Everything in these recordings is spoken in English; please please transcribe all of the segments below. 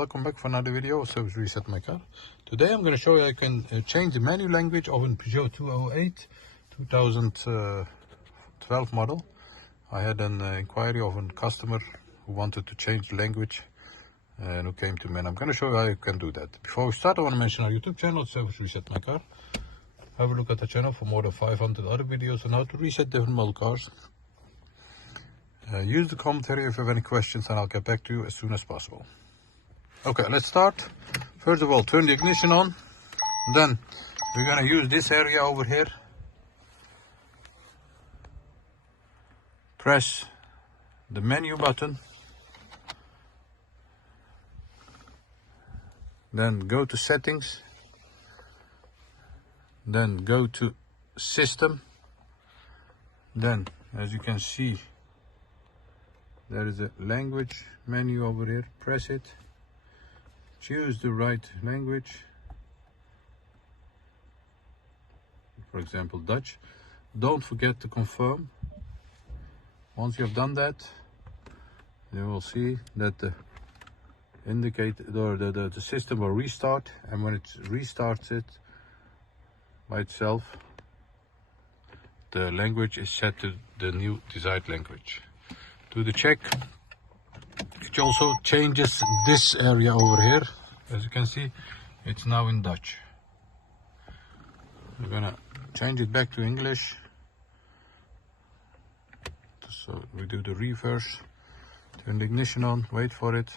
welcome back for another video of Service Reset My Car. Today I'm going to show you I can change the menu language of a Peugeot 208 2012 model. I had an inquiry of a customer who wanted to change the language and who came to me, and I'm going to show you how you can do that. Before we start, I want to mention our YouTube channel, Service Reset My Car. Have a look at the channel for more than 500 other videos on how to reset different model cars. Use the commentary if you have any questions, and I'll get back to you as soon as possible. Okay, let's start. First of all, turn the ignition on. Then we're going to use this area over here. Press the menu button. Then go to settings. Then go to system. Then, as you can see, there is a language menu over here. Press it. Choose the right language. For example, Dutch. Don't forget to confirm. Once you have done that, you will see that the the system will restart, and when it restarts it by itself, the language is set to the new desired language. Do the check. It also changes this area over here. As you can see, it's now in Dutch. We're gonna change it back to English. So we do the reverse. Turn the ignition on, wait for it.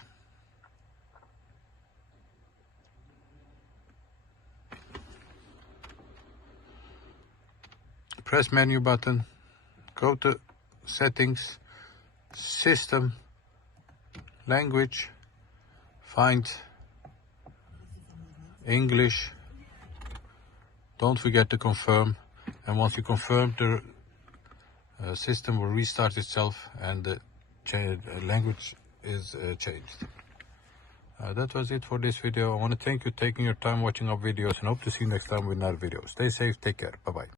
Press menu button, go to settings, system, language, find English. Don't forget to confirm, and once you confirm, the system will restart itself and the language is changed. That was it for this video. I want to thank you for taking your time watching our videos, and hope to see you next time with another video. Stay safe, take care, bye bye.